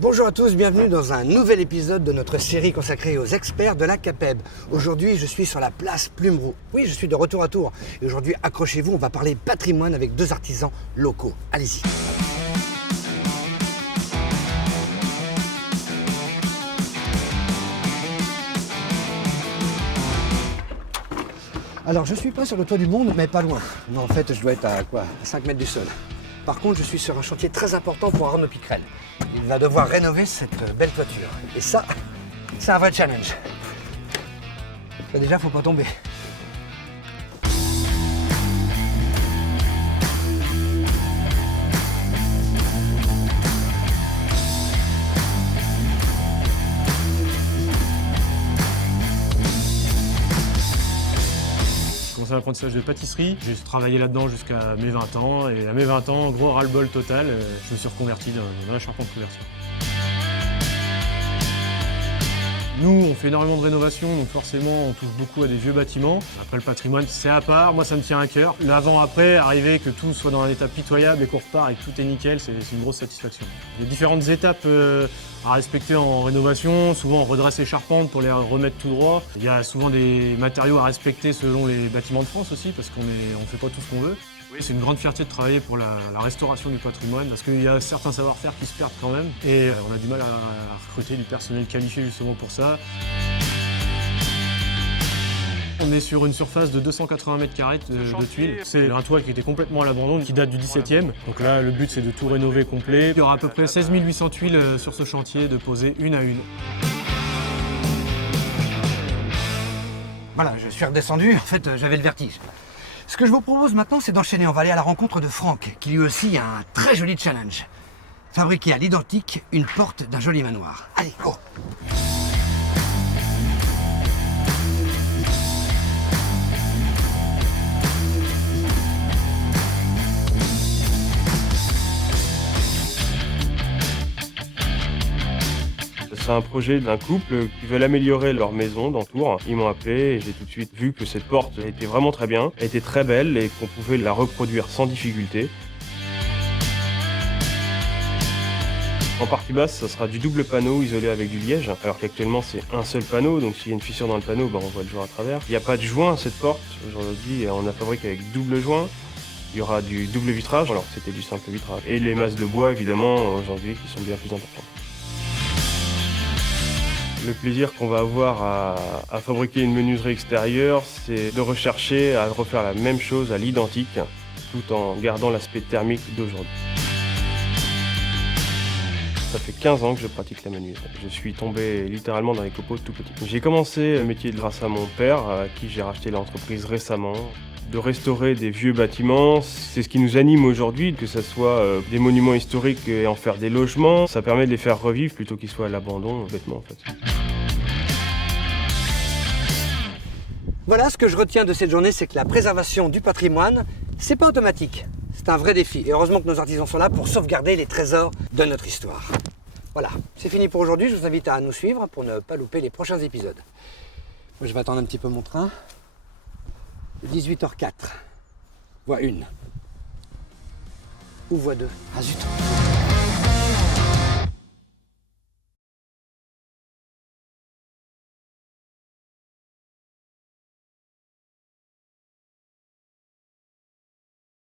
Bonjour à tous, bienvenue dans un nouvel épisode de notre série consacrée aux experts de la CAPEB. Aujourd'hui, je suis sur la place Plumeroux. Oui, je suis de retour à Tours. Et aujourd'hui, accrochez-vous, on va parler patrimoine avec deux artisans locaux. Allez-y. Alors, je suis pas sur le toit du monde, mais pas loin. Non, en fait, je dois être à 5 mètres du sol. Par contre, je suis sur un chantier très important pour Arnaud Piquerel. Il va devoir rénover cette belle toiture. Et ça, c'est un vrai challenge. Mais déjà, faut pas tomber. J'ai commencé l'apprentissage de pâtisserie, j'ai travaillé là-dedans jusqu'à mes 20 ans et à mes 20 ans, gros ras-le-bol total, je me suis reconverti dans la charpente conversion. Nous, on fait énormément de rénovation, donc forcément, on touche beaucoup à des vieux bâtiments. Après, le patrimoine, c'est à part, moi, ça me tient à cœur. L'avant-après, arriver que tout soit dans un état pitoyable et qu'on repart et que tout est nickel, c'est une grosse satisfaction. Il y a différentes étapes à respecter en rénovation. Souvent, on redresse les charpentes pour les remettre tout droit. Il y a souvent des matériaux à respecter selon les bâtiments de France aussi, parce qu'on ne fait pas tout ce qu'on veut. Oui, c'est une grande fierté de travailler pour la restauration du patrimoine parce qu'il y a certains savoir-faire qui se perdent quand même et on a du mal à recruter du personnel qualifié justement pour ça. On est sur une surface de 280 mètres carrés de tuiles. C'est un toit qui était complètement à l'abandon, qui date du 17e. Donc là, le but, c'est de tout rénover complet. Il y aura à peu près 16 800 tuiles sur ce chantier, de poser une à une. Voilà, je suis redescendu. En fait, j'avais le vertige. Ce que je vous propose maintenant, c'est d'enchaîner. On va aller à la rencontre de Franck, qui lui aussi a un très joli challenge. Fabriquer à l'identique une porte d'un joli manoir. Allez, go! C'est un projet d'un couple qui veulent améliorer leur maison dans Tours. Ils m'ont appelé et j'ai tout de suite vu que cette porte était vraiment très bien, elle était très belle et qu'on pouvait la reproduire sans difficulté. En partie basse, ça sera du double panneau isolé avec du liège, alors qu'actuellement c'est un seul panneau, donc s'il y a une fissure dans le panneau, on voit le joint à travers. Il n'y a pas de joint à cette porte, aujourd'hui on la fabrique avec double joint. Il y aura du double vitrage, alors que c'était du simple vitrage. Et les masses de bois évidemment aujourd'hui qui sont bien plus importantes. Le plaisir qu'on va avoir à fabriquer une menuiserie extérieure, c'est de rechercher à refaire la même chose à l'identique, tout en gardant l'aspect thermique d'aujourd'hui. Ça fait 15 ans que je pratique la menuiserie. Je suis tombé littéralement dans les copeaux tout petit. J'ai commencé le métier grâce à mon père, à qui j'ai racheté l'entreprise récemment. De restaurer des vieux bâtiments, c'est ce qui nous anime aujourd'hui, que ce soit des monuments historiques et en faire des logements. Ça permet de les faire revivre plutôt qu'ils soient à l'abandon, bêtement en fait. Voilà, ce que je retiens de cette journée, c'est que la préservation du patrimoine, c'est pas automatique. C'est un vrai défi. Et heureusement que nos artisans sont là pour sauvegarder les trésors de notre histoire. Voilà, c'est fini pour aujourd'hui. Je vous invite à nous suivre pour ne pas louper les prochains épisodes. Moi, je vais attendre un petit peu mon train. 18h04. Voie 1. Ou voie 2. Ah zut.